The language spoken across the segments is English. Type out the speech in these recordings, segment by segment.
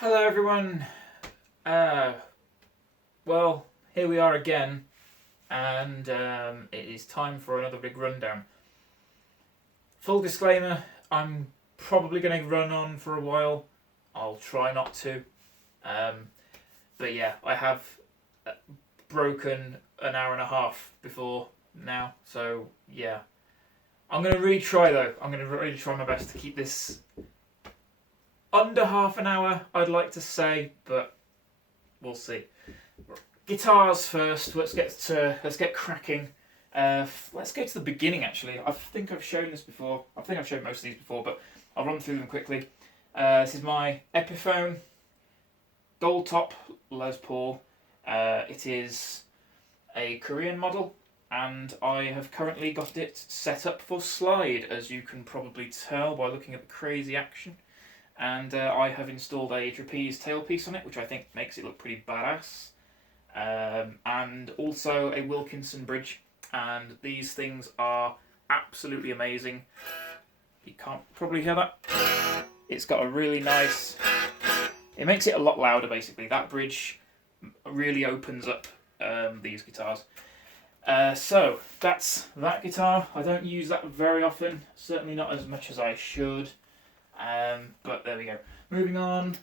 Hello, everyone. Uh, well, here we are again, and it is time for another big rundown. Full disclaimer: I'm probably going to run on for a while. I'll try not to, um, but yeah, I have uh, broken an hour and a half before now, so yeah, I'm going to really try though. I'm going to really try my best to keep this under half an hour. I'd like to say, but we'll see. Guitars first. Let's get cracking. Let's go to the beginning. Actually, I think I've shown this before. I think I've shown most of these before, but I'll run through them quickly. This is my Epiphone Gold Top Les Paul. It is a Korean model, and I have currently got it set up for slide, as you can probably tell by looking at the crazy action. And I have installed a trapeze tailpiece on it, which I think makes it look pretty badass. And also a Wilkinson bridge, and these things are absolutely amazing. You can't probably hear that. It's got a really nice... It makes it a lot louder, basically. That bridge really opens up these guitars. So, that's that guitar. I don't use that very often, certainly not as much as I should. But there we go. Moving on.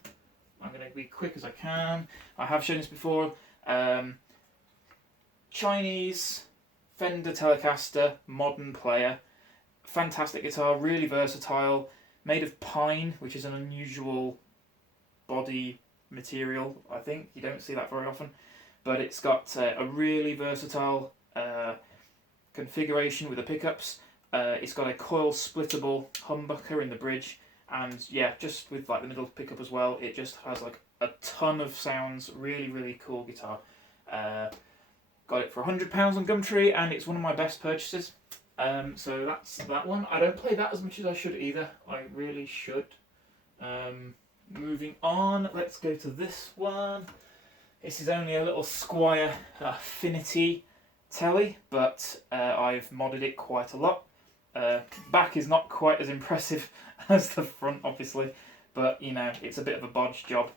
I'm going to be quick as I can. I have shown this before. Chinese Fender Telecaster modern player. Fantastic guitar, really versatile. Made of pine, which is an unusual body material, I think. You don't see that very often. But it's got a really versatile configuration with the pickups. It's got a coil splittable humbucker in the bridge. And yeah, just with like the middle pickup as well, it just has like a ton of sounds. Really, really cool guitar. Got it for £100 on Gumtree, and it's one of my best purchases. So that's that one. I don't play that as much as I should either. I really should. Moving on, let's go to this one. This is only a little Squier Affinity Telly, but I've modded it quite a lot. Back is not quite as impressive as the front, obviously, but you know, it's a bit of a bodge job.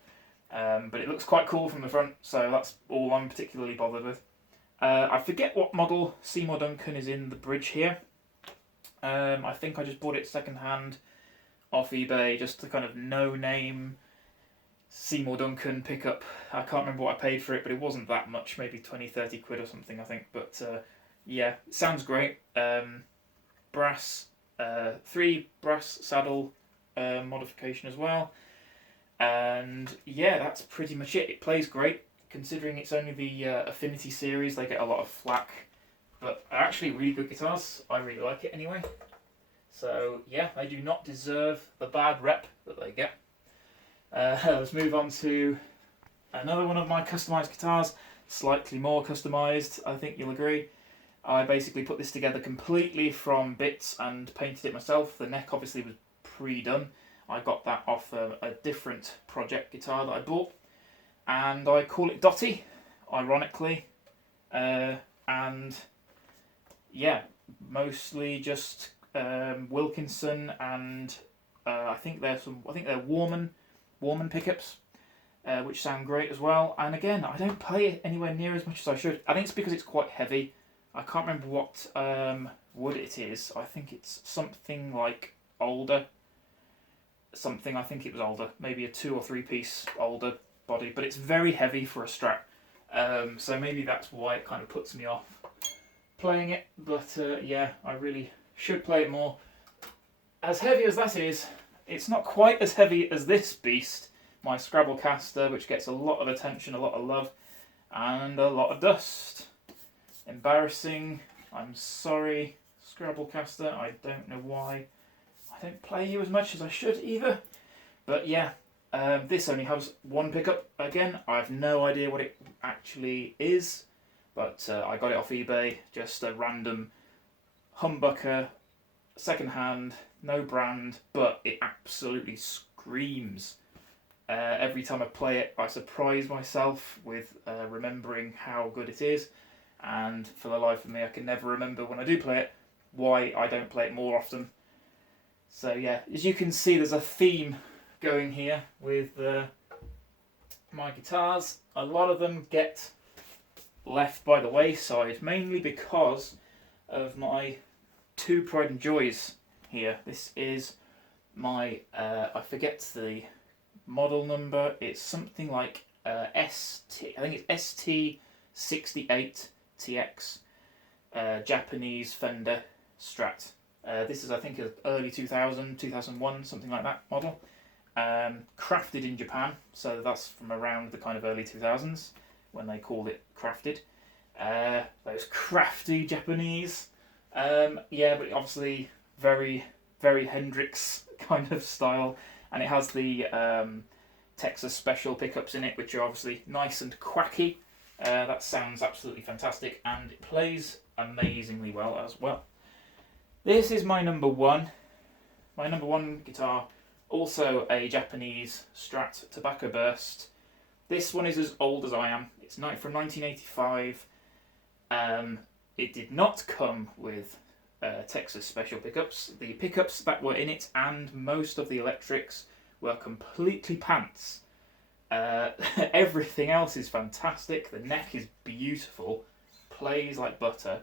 But it looks quite cool from the front, so that's all I'm particularly bothered with. I forget what model Seymour Duncan is in the bridge here. I think I just bought it second hand off eBay, just a kind of no-name Seymour Duncan pickup. I can't remember what I paid for it, but it wasn't that much, maybe 20-30 quid or something, I think. But yeah, it sounds great. Brass, 3 brass saddle modification as well. And yeah, that's pretty much it. It plays great. Considering it's only the Affinity series, they get a lot of flack. But they're actually really good guitars. I really like it anyway. So yeah, they do not deserve the bad rep that they get. Let's move on to another one of my customised guitars. Slightly more customised, I think you'll agree. I basically put this together completely from bits and painted it myself. The neck obviously was pre-done. I got that off a different project guitar that I bought. And I call it Dotty, ironically. And yeah, mostly just Wilkinson and I think they're Warman pickups, which sound great as well. And again, I don't play it anywhere near as much as I should. I think it's because it's quite heavy. I can't remember what wood it is. I think it's something like alder. I think it was alder. Maybe a 2 or 3 piece alder body. But it's very heavy for a Strat. So maybe that's why it kind of puts me off playing it. But yeah, I really should play it more. As heavy as that is, it's not quite as heavy as this beast. My Scrabblecaster, which gets a lot of attention, a lot of love, and a lot of dust. Embarrassing. I'm sorry, Scrabblecaster. I don't know why I don't play you as much as I should either. But yeah, this only has one pickup. Again, I have no idea what it actually is, but I got it off eBay. Just a random humbucker, second hand, no brand, but it absolutely screams. Every time I play it, I surprise myself with remembering how good it is. And for the life of me, I can never remember when I do play it why I don't play it more often. So yeah, as you can see, there's a theme going here with my guitars, a lot of them get left by the wayside, mainly because of my two pride and joys here. This is my, I forget the model number, it's something like ST, I think it's ST68TX, Japanese Fender Strat. This is, I think, an early 2000, 2001, something like that model. Crafted in Japan, so that's from around the kind of early 2000s when they called it crafted. Those crafty Japanese. Yeah, but obviously very, very Hendrix kind of style, and it has the Texas Special pickups in it, which are obviously nice and quacky. That sounds absolutely fantastic, and it plays amazingly well as well. This is my number one. My number one guitar, also a Japanese Strat Tobacco Burst. This one is as old as I am. It's from 1985. It did not come with Texas Special pickups. The pickups that were in it and most of the electrics were completely pants. Everything else is fantastic. The neck is beautiful. Plays like butter.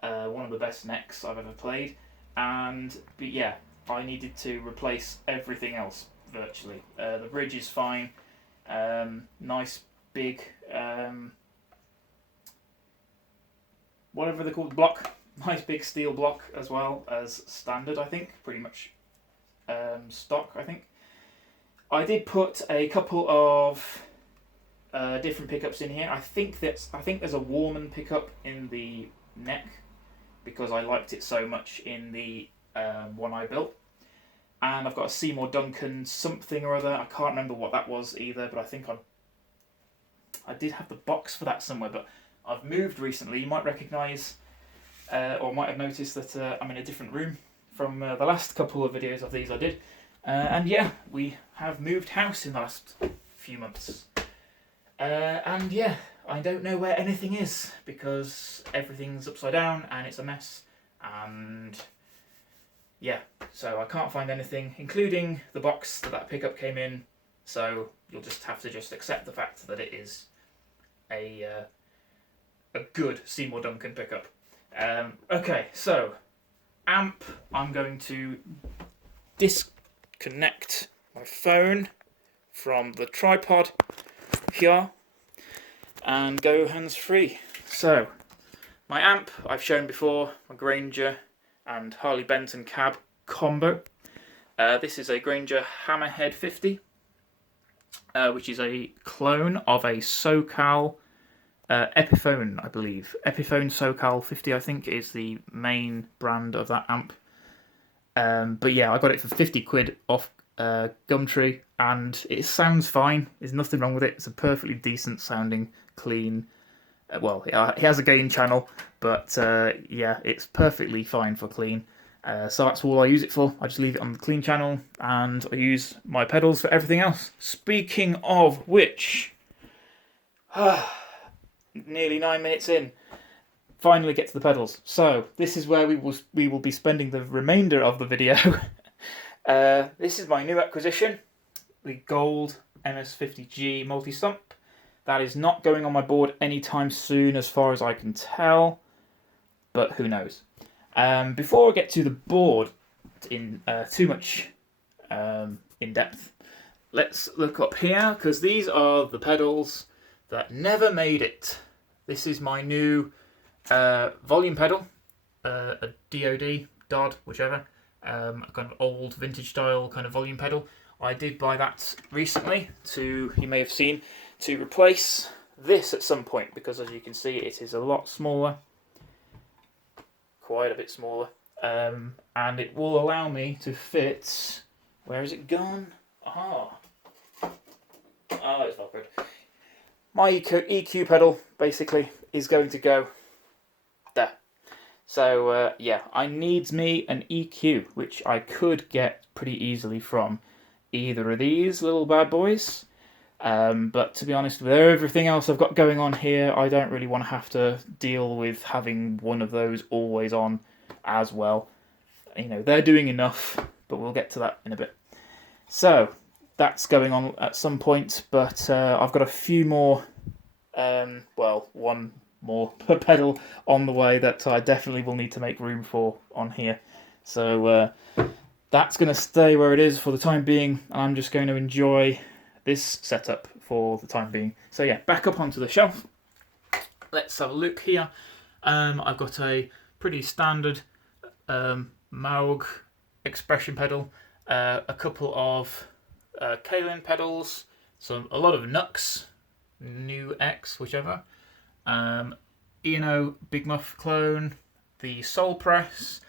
One of the best necks I've ever played. But yeah, I needed to replace everything else virtually. The bridge is fine. Nice big, whatever they're called, block. Nice big steel block as well as standard, I think. Pretty much stock, I think. I did put a couple of different pickups in here. I think there's a Warman pickup in the neck because I liked it so much in the one I built. And I've got a Seymour Duncan something or other. I can't remember what that was either, but I think I did have the box for that somewhere, but I've moved recently. You might recognise or might have noticed that I'm in a different room from the last couple of videos of these I did. And yeah, we have moved house in the last few months. And yeah, I don't know where anything is because everything's upside down and it's a mess. And yeah, so I can't find anything, including the box that pickup came in. So you'll just have to accept the fact that it is a good Seymour Duncan pickup. Okay, so amp, I'm going to disconnect my phone from the tripod here and go hands-free. So my amp I've shown before, my Grainger and Harley Benton cab combo. This is a Grainger Hammerhead 50, which is a clone of a SoCal Epiphone, I believe. Epiphone SoCal 50, I think, is the main brand of that amp. But yeah, I got it for 50 quid off Gumtree, and it sounds fine. There's nothing wrong with it. It's a perfectly decent sounding, clean. Well, it has a gain channel, but yeah, it's perfectly fine for clean. So that's all I use it for. I just leave it on the clean channel, and I use my pedals for everything else. Speaking of which, nearly 9 minutes in, finally get to the pedals. So this is where we will be spending the remainder of the video. This is my new acquisition, the Gold MS50G multi-stump. That is not going on my board anytime soon, as far as I can tell, but who knows. Before I get to the board in too much in depth, let's look up here, because these are the pedals that never made it. This is my new volume pedal, a DOD, whichever, a kind of old vintage style kind of volume pedal. I did buy that recently you may have seen, to replace this at some point, because as you can see it is a lot smaller, quite a bit smaller, and it will allow me to fit, where is it gone? Oh, it's Velcroed. My EQ pedal basically is going to go there. So yeah, I needs me an EQ, which I could get pretty easily from either of these little bad boys. But to be honest, with everything else I've got going on here, I don't really want to have to deal with having one of those always on as well. You know, they're doing enough, but we'll get to that in a bit. So, that's going on at some point, but I've got a few more, one more pedal on the way that I definitely will need to make room for on here. So that's going to stay where it is for the time being, and I'm just going to enjoy this setup for the time being. So yeah, back up onto the shelf. Let's have a look here. I've got a pretty standard Moog expression pedal, a couple of Kalen pedals, a lot of Nux, New X, whichever, Eno Big Muff clone, the Soul Press,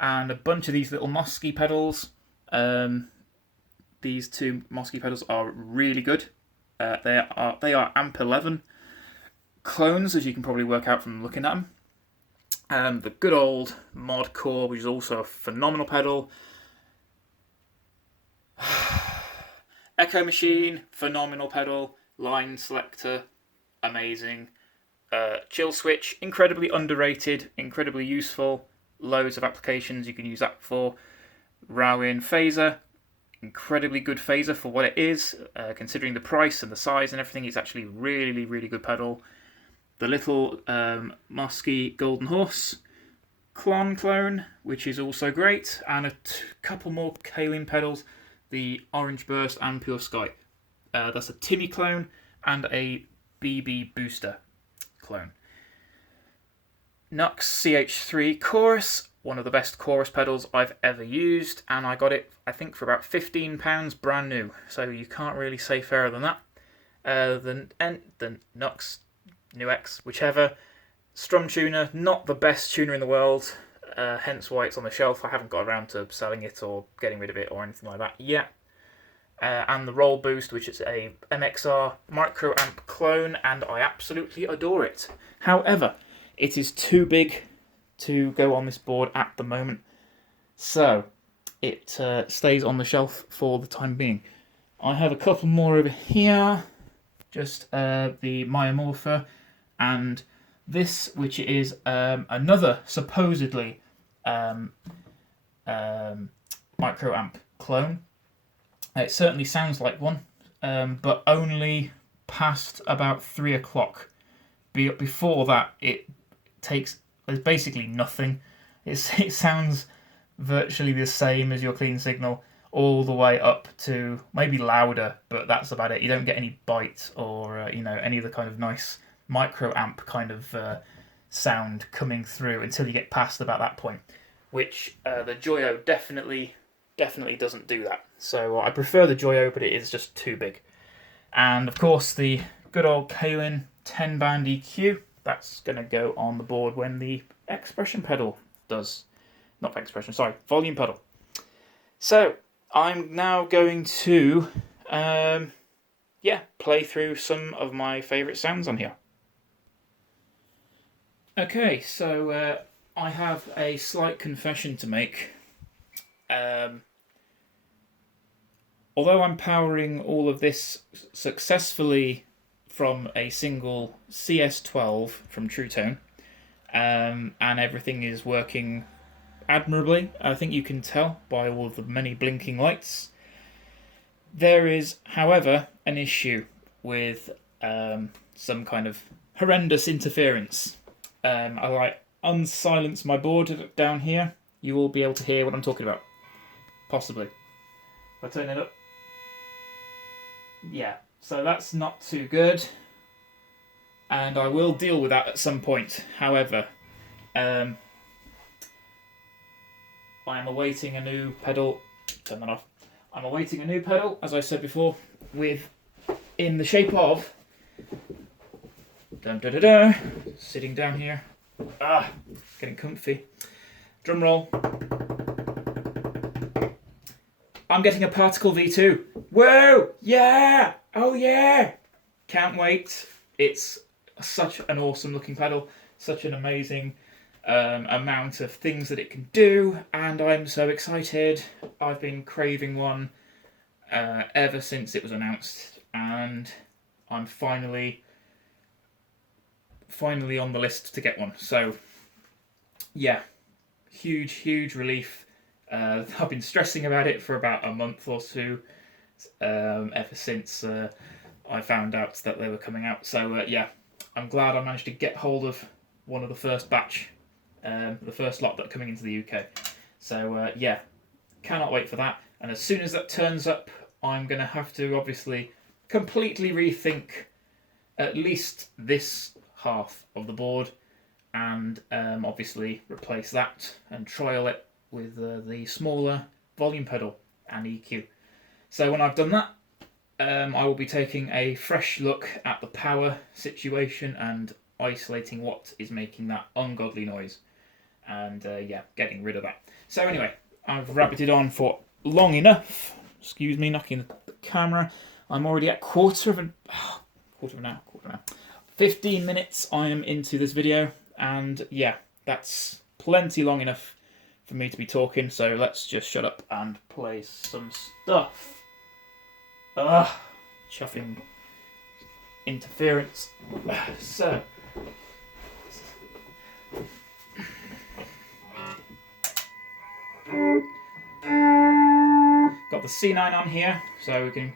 and a bunch of these little Mosky pedals. These two Mosky pedals are really good. They are Amp 11 clones, as you can probably work out from looking at them. The good old Mod Core, which is also a phenomenal pedal. Echo Machine, phenomenal pedal. Line Selector, amazing. Chill Switch, incredibly underrated, incredibly useful. Loads of applications you can use that for. Rowan Phaser, incredibly good phaser for what it is, considering the price and the size and everything. It's actually really, really good pedal. The little Mosky Golden Horse clone, which is also great, and a couple more Kalen pedals, the Orange Burst and Pure Sky. That's a Timmy clone and a BB Booster clone. Nux CH3 Chorus, one of the best chorus pedals I've ever used, and I got it, I think, for about £15 brand new, so you can't really say fairer than that. The Nux New X, whichever, strum tuner, not the best tuner in the world, hence why it's on the shelf. I haven't got around to selling it or getting rid of it or anything like that yet. And the Roll Boost, which is a MXR micro amp clone, and I absolutely adore it. However, it is too big to go on this board at the moment, so it stays on the shelf for the time being. I have a couple more over here, just the Maya Morpher, and this, which is another supposedly micro amp clone. It certainly sounds like one, but only past about 3 o'clock. Before that, there's basically nothing. It sounds virtually the same as your clean signal all the way up to maybe louder, but that's about it. You don't get any bite or any of the kind of nice micro amp kind of sound coming through until you get past about that point, which the Joyo definitely doesn't do that. So I prefer the Joyo, but it is just too big. And of course the good old Kalen 10-band EQ, that's going to go on the board when the expression pedal does. Not expression, sorry, volume pedal. So I'm now going to play through some of my favourite sounds on here. Okay, so I have a slight confession to make. Although I'm powering all of this successfully from a single CS12 from True Tone, and everything is working admirably, I think you can tell by all of the many blinking lights, there is, however, an issue with some kind of horrendous interference. I unsilence my board down here. You will be able to hear what I'm talking about. Possibly. If I turn it up. Yeah, so that's not too good. And I will deal with that at some point. However, I am awaiting a new pedal. Turn that off. I'm awaiting a new pedal, as I said before, in the shape of sitting down here. Getting comfy. Drum roll. I'm getting a Particle V2. Whoa! Yeah! Oh yeah! Can't wait. It's such an awesome looking pedal. Such an amazing amount of things that it can do. And I'm so excited. I've been craving one ever since it was announced. And I'm finally on the list to get one. So, yeah. Huge relief. I've been stressing about it for about a month or two, ever since I found out that they were coming out. So yeah, I'm glad I managed to get hold of one of the first batch, the first lot that are coming into the UK. So yeah, cannot wait for that. And as soon as that turns up, I'm going to have to obviously completely rethink at least this half of the board, and obviously replace that and trial it with the smaller volume pedal and EQ. So when I've done that, I will be taking a fresh look at the power situation and isolating what is making that ungodly noise, and yeah, getting rid of that. So anyway, I've rabbited on for long enough. Excuse me, knocking the camera. I'm already at quarter of an hour. 15 minutes I am into this video, and yeah, that's plenty long enough for me to be talking, so let's just shut up and play some stuff. Chuffing interference. So got the C9 on here, so we can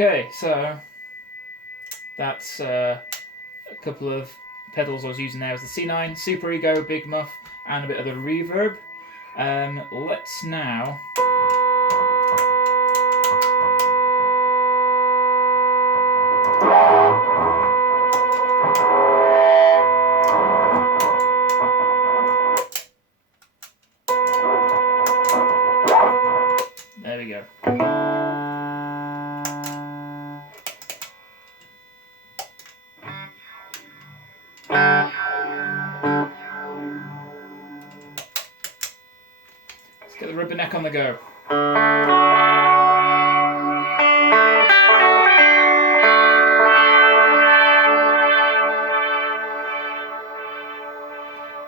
okay, so that's a couple of pedals I was using there. Was the C9, Super Ego, Big Muff, and a bit of the reverb. Let's now there we go. Let's get the Rubberneck on the go.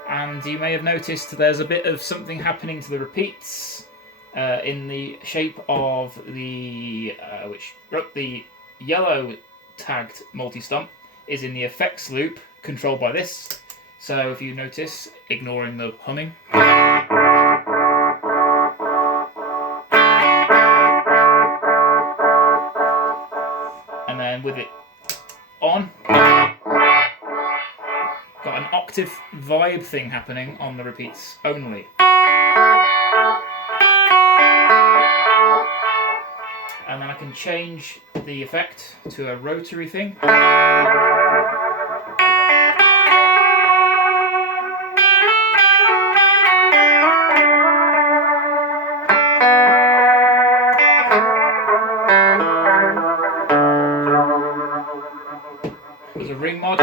And you may have noticed there's a bit of something happening to the repeats in the shape of the the yellow tagged multi-stomp is in the effects loop controlled by this. So if you notice, ignoring the humming, octave vibe thing happening on the repeats only. And then I can change the effect to a rotary thing. There's a ring mod.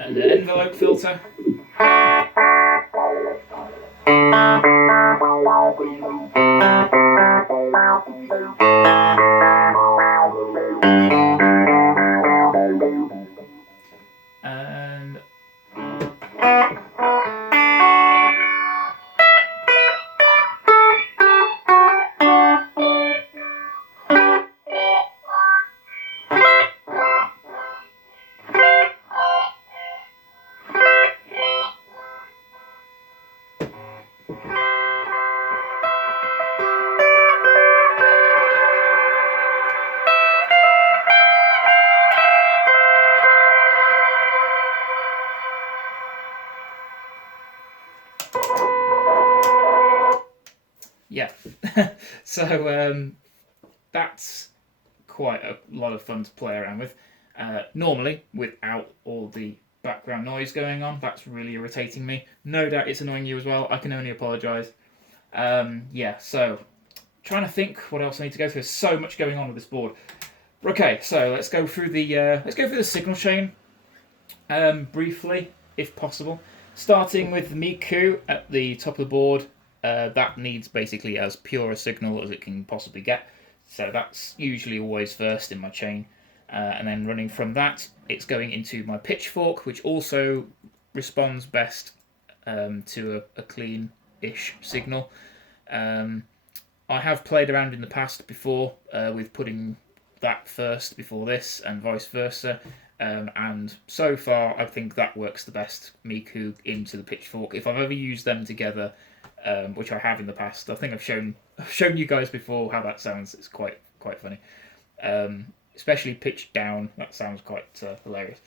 And the envelope filter. And yeah, so that's quite a lot of fun to play around with. Normally, without all the background noise going on, that's really irritating me. No doubt it's annoying you as well. I can only apologise. Yeah, so trying to think what else I need to go through. There's so much going on with this board. Okay, so let's go through the signal chain briefly, if possible. Starting with the Miku at the top of the board. That needs basically as pure a signal as it can possibly get. So that's usually always first in my chain. And then running from that, it's going into my pitchfork, which also responds best to a clean-ish signal. I have played around in the past before with putting that first before this and vice versa. And so far, I think that works the best, Miku into the pitchfork. If I've ever used them together, which I have in the past, I think I've shown you guys before how that sounds. It's quite funny, especially pitched down. That sounds quite hilarious.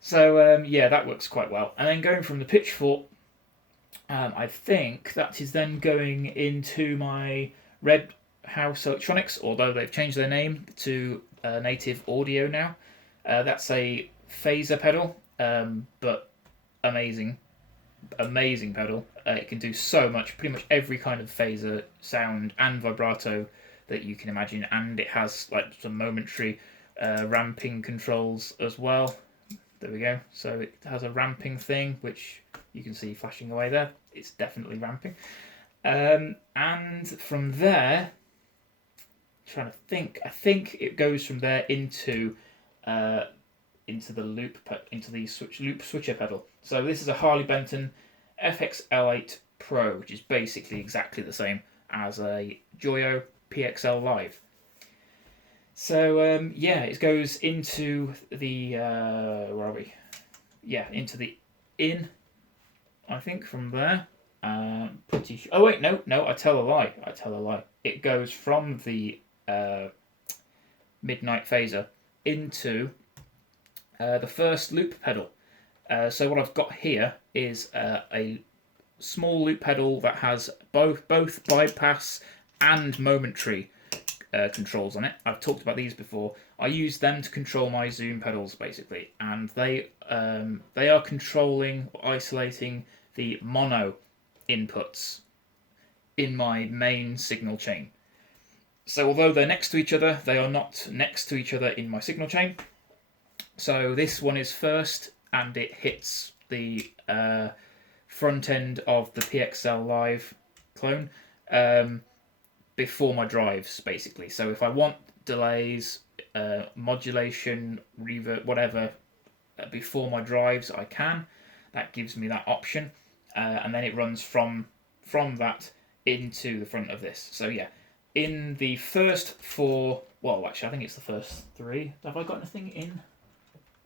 So yeah, that works quite well. And then going from the pitchfork, I think that is then going into my Red House Electronics, although they've changed their name to Native Audio now. That's a phaser pedal, but amazing pedal. It can do so much, pretty much every kind of phaser sound and vibrato that you can imagine, and it has like some momentary ramping controls as well. There we go. So it has a ramping thing, which you can see flashing away there. It's definitely ramping. And from there, trying to think, I think it goes from there into the loop switcher pedal. So this is a Harley Benton FXL8 Pro, which is basically exactly the same as a Joyo PXL Live. So yeah, it goes into the where are we? Yeah, into the in. I think from there. Oh wait, no, I tell a lie. It goes from the Midnight Phaser into the first loop pedal. So what I've got here is a small loop pedal that has both bypass and momentary controls on it. I've talked about these before. I use them to control my zoom pedals basically, and they are controlling or isolating the mono inputs in my main signal chain. So although they're next to each other, they are not next to each other in my signal chain. So this one is first, and it hits the front end of the PXL Live clone before my drives, basically. So if I want delays, modulation, reverb, whatever, before my drives, I can. That gives me that option, and then it runs from that into the front of this. So yeah, in the first four, well, actually, I think it's the first three. Have I got anything in?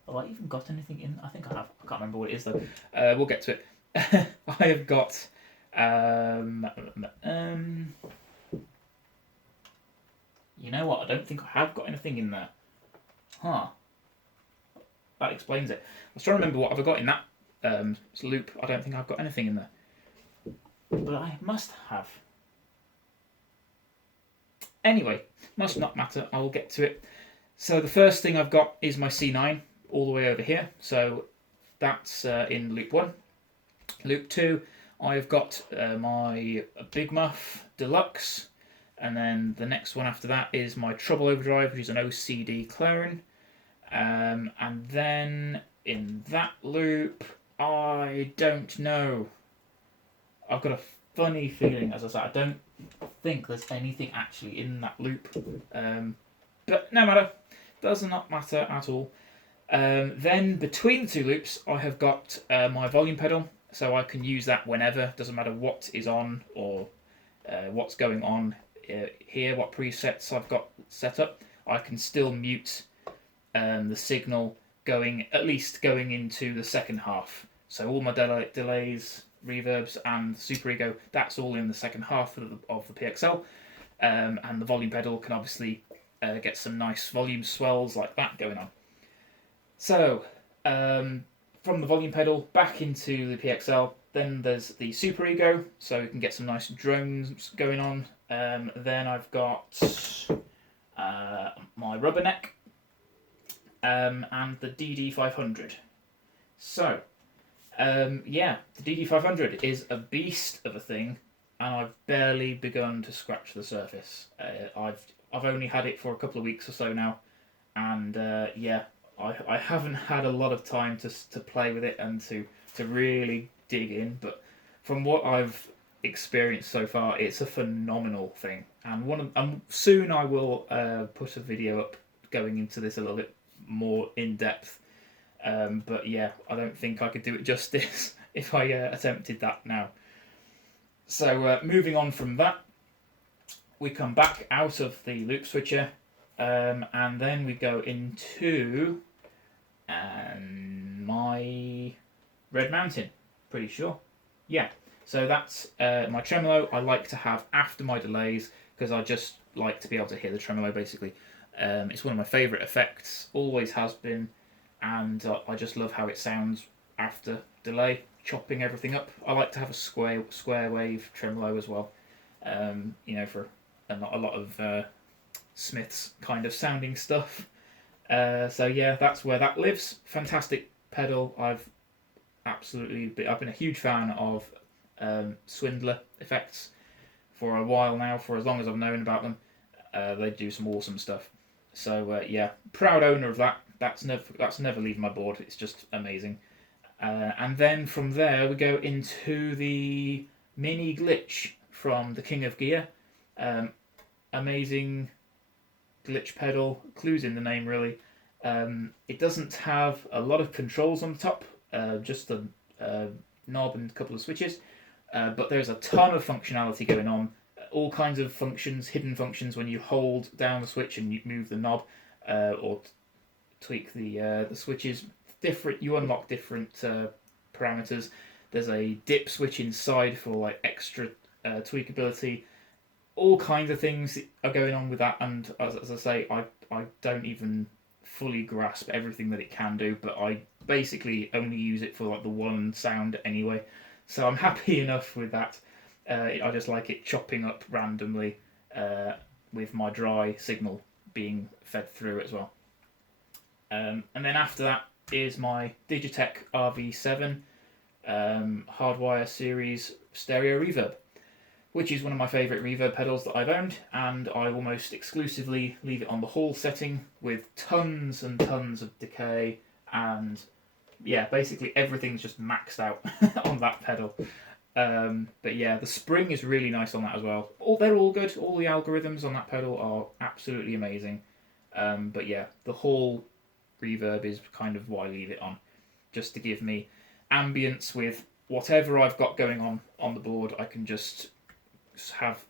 Have I even got anything in? I think I have. I can't remember what it is though. We'll get to it. I have got know what? I don't think I have got anything in there. Huh. That explains it. I was trying to remember what have I got in that loop. I don't think I've got anything in there. But I must have. Anyway, must not matter. I will get to it. So the first thing I've got is my C9 all the way over here. So that's in loop 1. Loop 2, I've got my Big Muff Deluxe. And then the next one after that is my Treble Overdrive, which is an OCD Clarion. And then in that loop, I don't know. I've got a funny feeling, as I said, I don't think there's anything actually in that loop. But no matter. Does not matter at all. Then between the two loops, I have got my volume pedal, so I can use that whenever. Doesn't matter what is on or what's going on here, what presets I've got set up. I can still mute the signal at least going into the second half. So all my delays, reverbs, and Super Ego, that's all in the second half of the PXL. And the volume pedal can obviously get some nice volume swells like that going on. So, from the volume pedal back into the PXL, then there's the Super Ego, so you can get some nice drones going on. Then I've got my Rubberneck and the DD500. So, yeah, the DD500 is a beast of a thing, and I've barely begun to scratch the surface. I've only had it for a couple of weeks or so now, and yeah, I haven't had a lot of time to play with it and to really dig in, but from what I've experienced so far, it's a phenomenal thing. And soon I will put a video up going into this a little bit more in depth. But yeah, I don't think I could do it justice if I attempted that now. So moving on from that, we come back out of the loop switcher, and then we go into my Red Mountain, pretty sure. Yeah, so that's my tremolo I like to have after my delays, because I just like to be able to hear the tremolo basically. It's one of my favourite effects, always has been, and I just love how it sounds after delay, chopping everything up. I like to have a square wave tremolo as well, for a lot of Smith's kind of sounding stuff. So yeah, that's where that lives. Fantastic pedal. I've been a huge fan of Swindler effects for a while now, for as long as I've known about them. They do some awesome stuff. So yeah, proud owner of that. That's never leaving my board. It's just amazing. And then from there we go into the Mini Glitch from the King of Gear. Amazing glitch pedal, clues in the name really. It doesn't have a lot of controls on the top, just a knob and a couple of switches, but there's a ton of functionality going on, all kinds of functions, hidden functions when you hold down the switch and you move the knob, or tweak the switches. You unlock different parameters. There's a dip switch inside for like extra tweakability. All kinds of things are going on with that, and as I say, I don't even fully grasp everything that it can do, but I basically only use it for like the one sound anyway, so I'm happy enough with that. I just like it chopping up randomly with my dry signal being fed through as well. And then after that is my Digitech RV7 Hardwire Series Stereo Reverb, which is one of my favourite reverb pedals that I've owned, and I almost exclusively leave it on the hall setting with tons and tons of decay, and yeah, basically everything's just maxed out on that pedal. But yeah, the spring is really nice on that as well. They're all good. All the algorithms on that pedal are absolutely amazing. But yeah, the hall reverb is kind of why I leave it on, just to give me ambience with whatever I've got going on the board. I can just have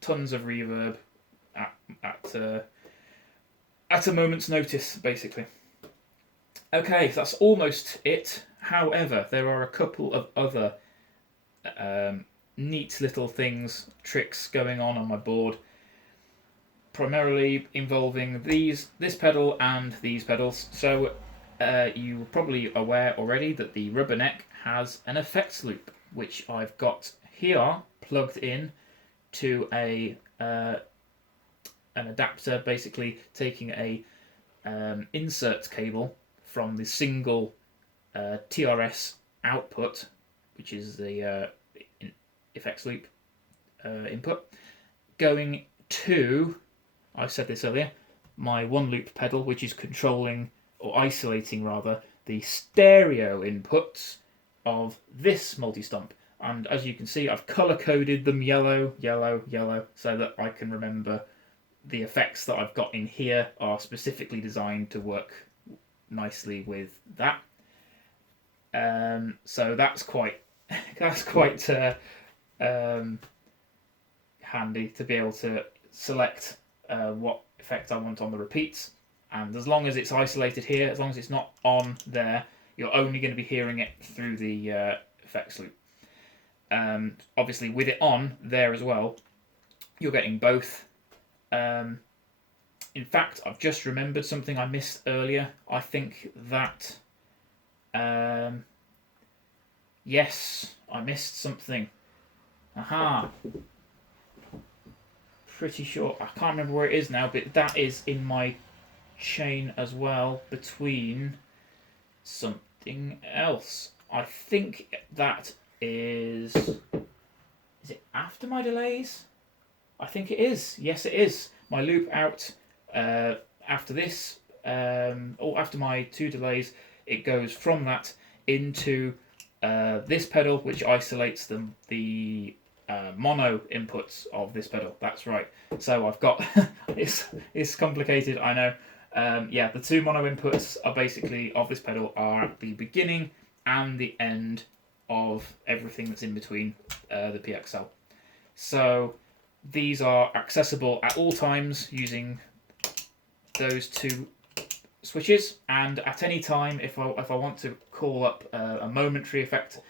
tons of reverb at a moment's notice, basically. Okay, so that's almost it. However, there are a couple of other neat little tricks going on my board. primarily involving this pedal and these pedals. So you're probably aware already that the rubber neck has an effects loop, which I've got here plugged in to an adapter, basically taking a insert cable from the single TRS output, which is the effects loop input, going to, I said this earlier, my one loop pedal, which is controlling, or isolating rather, the stereo inputs of this multi-stomp. And as you can see, I've colour-coded them yellow, yellow, yellow, so that I can remember the effects that I've got in here are specifically designed to work nicely with that. So that's quite handy to be able to select what effect I want on the repeats. And as long as it's isolated here, as long as it's not on there, you're only going to be hearing it through the effects loop. Obviously, with it on there as well, you're getting both. In fact, I've just remembered something I missed earlier. I think that... yes, I missed something. Aha! Pretty sure. I can't remember where it is now, but that is in my chain as well between something else. I think that is... Is it after my delays? I think it is. Yes, it is. My loop out after this, or after my 2 delays, it goes from that into this pedal, which isolates the mono inputs of this pedal. That's right. So I've got it's complicated, I know. Yeah, the 2 mono inputs are basically of this pedal are at the beginning and the end of everything that's in between the PXL. So these are accessible at all times using those 2 switches, and at any time, if I want to call up a momentary effect,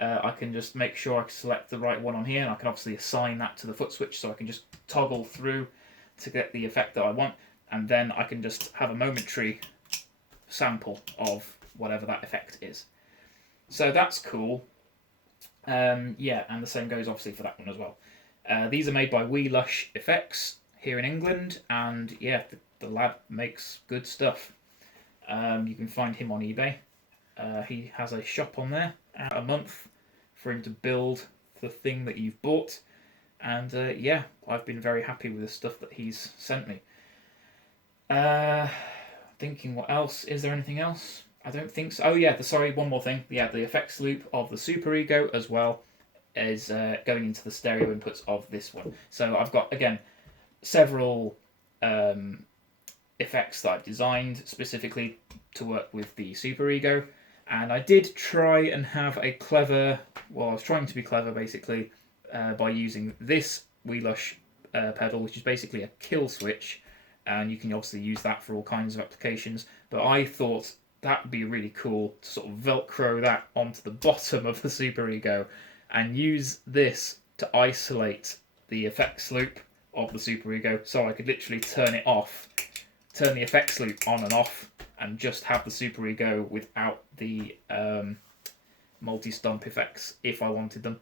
I can just make sure I select the right one on here, and I can obviously assign that to the foot switch, so I can just toggle through to get the effect that I want, and then I can just have a momentary sample of whatever that effect is. So that's cool. Yeah, and the same goes obviously for that one as well. These are made by Wee Lush Effects here in England, and yeah, the lad makes good stuff. You can find him on eBay. He has a shop on there, a month for him to build the thing that you've bought. And yeah, I've been very happy with the stuff that he's sent me. Thinking what else? Is there anything else? I don't think so. Oh yeah, sorry, one more thing. Yeah, the effects loop of the Super Ego as well is going into the stereo inputs of this one. So I've got, again, several effects that I've designed specifically to work with the Super Ego, and I did try and have a clever, well, I was trying to be clever basically by using this Wee Lush pedal, which is basically a kill switch, and you can obviously use that for all kinds of applications, but I thought that would be really cool to sort of velcro that onto the bottom of the Super Ego and use this to isolate the effects loop of the Super Ego, so I could literally turn it off, turn the effects loop on and off, and just have the Super Ego without the multi-stomp effects if I wanted them.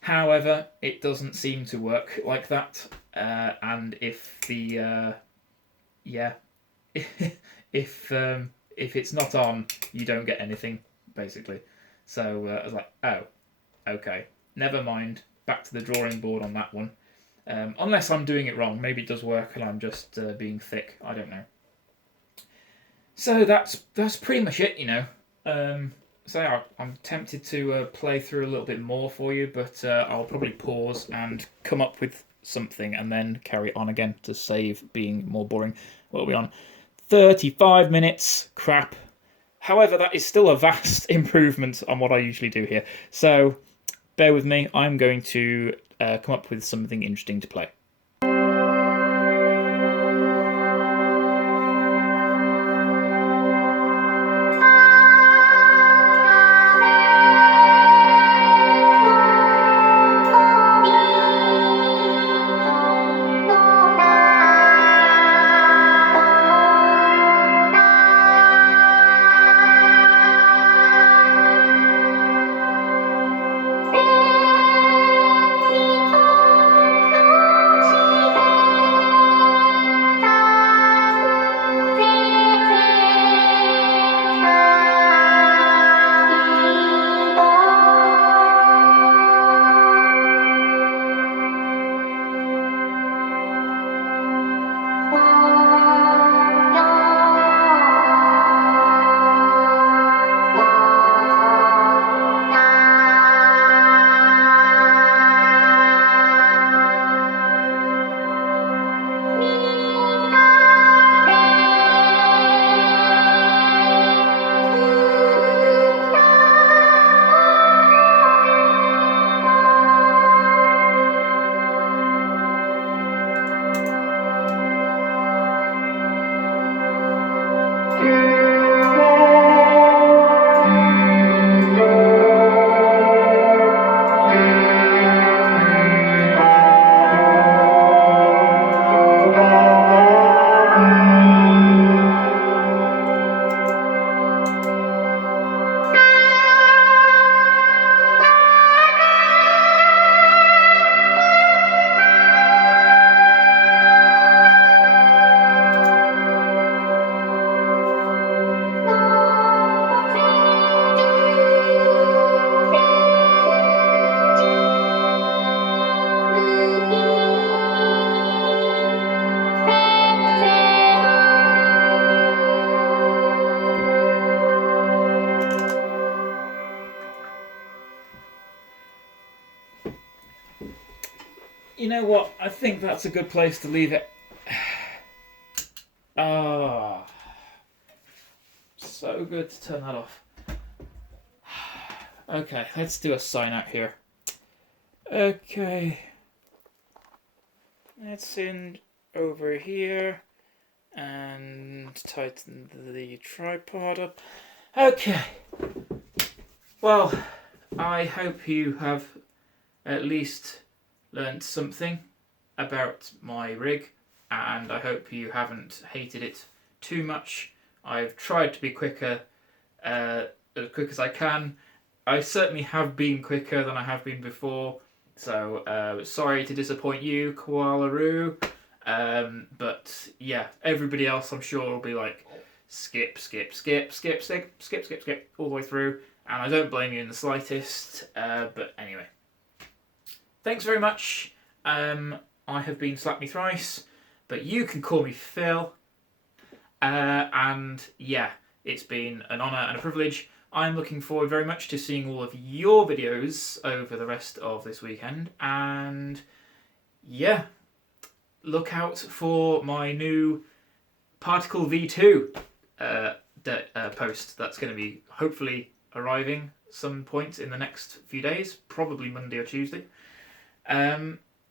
However, it doesn't seem to work like that, and if the if it's not on, you don't get anything basically. So I was like, oh, okay, never mind. Back to the drawing board on that one. Unless I'm doing it wrong, maybe it does work and I'm just being thick. I don't know. So that's pretty much it, you know. So I'm tempted to play through a little bit more for you, but I'll probably pause and come up with something and then carry on again to save being more boring. What are we on? 35 minutes. Crap. However, that is still a vast improvement on what I usually do here. So bear with me. I'm going to come up with something interesting to play. You know what? I think that's a good place to leave it. Ah, so good to turn that off. Okay, let's do a sign out here. Okay. Let's end over here and tighten the tripod up. Okay. Well, I hope you have at least learned something about my rig, and I hope you haven't hated it too much. I've tried to be quicker, as quick as I can. I certainly have been quicker than I have been before, so sorry to disappoint you, Koalaroo. But yeah, everybody else I'm sure will be like, skip, all the way through, and I don't blame you in the slightest. But anyway, thanks very much. I have been Slap Me Thrice, but you can call me Phil. And yeah, it's been an honour and a privilege. I'm looking forward very much to seeing all of your videos over the rest of this weekend. And yeah, look out for my new Particle V2 post. That's going to be hopefully arriving some point in the next few days, probably Monday or Tuesday.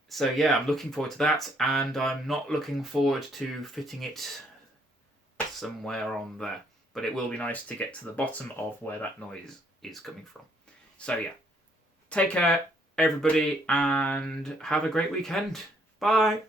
So yeah, I'm looking forward to that, and I'm not looking forward to fitting it somewhere on there. But it will be nice to get to the bottom of where that noise is coming from. So yeah, take care, everybody, and have a great weekend. Bye.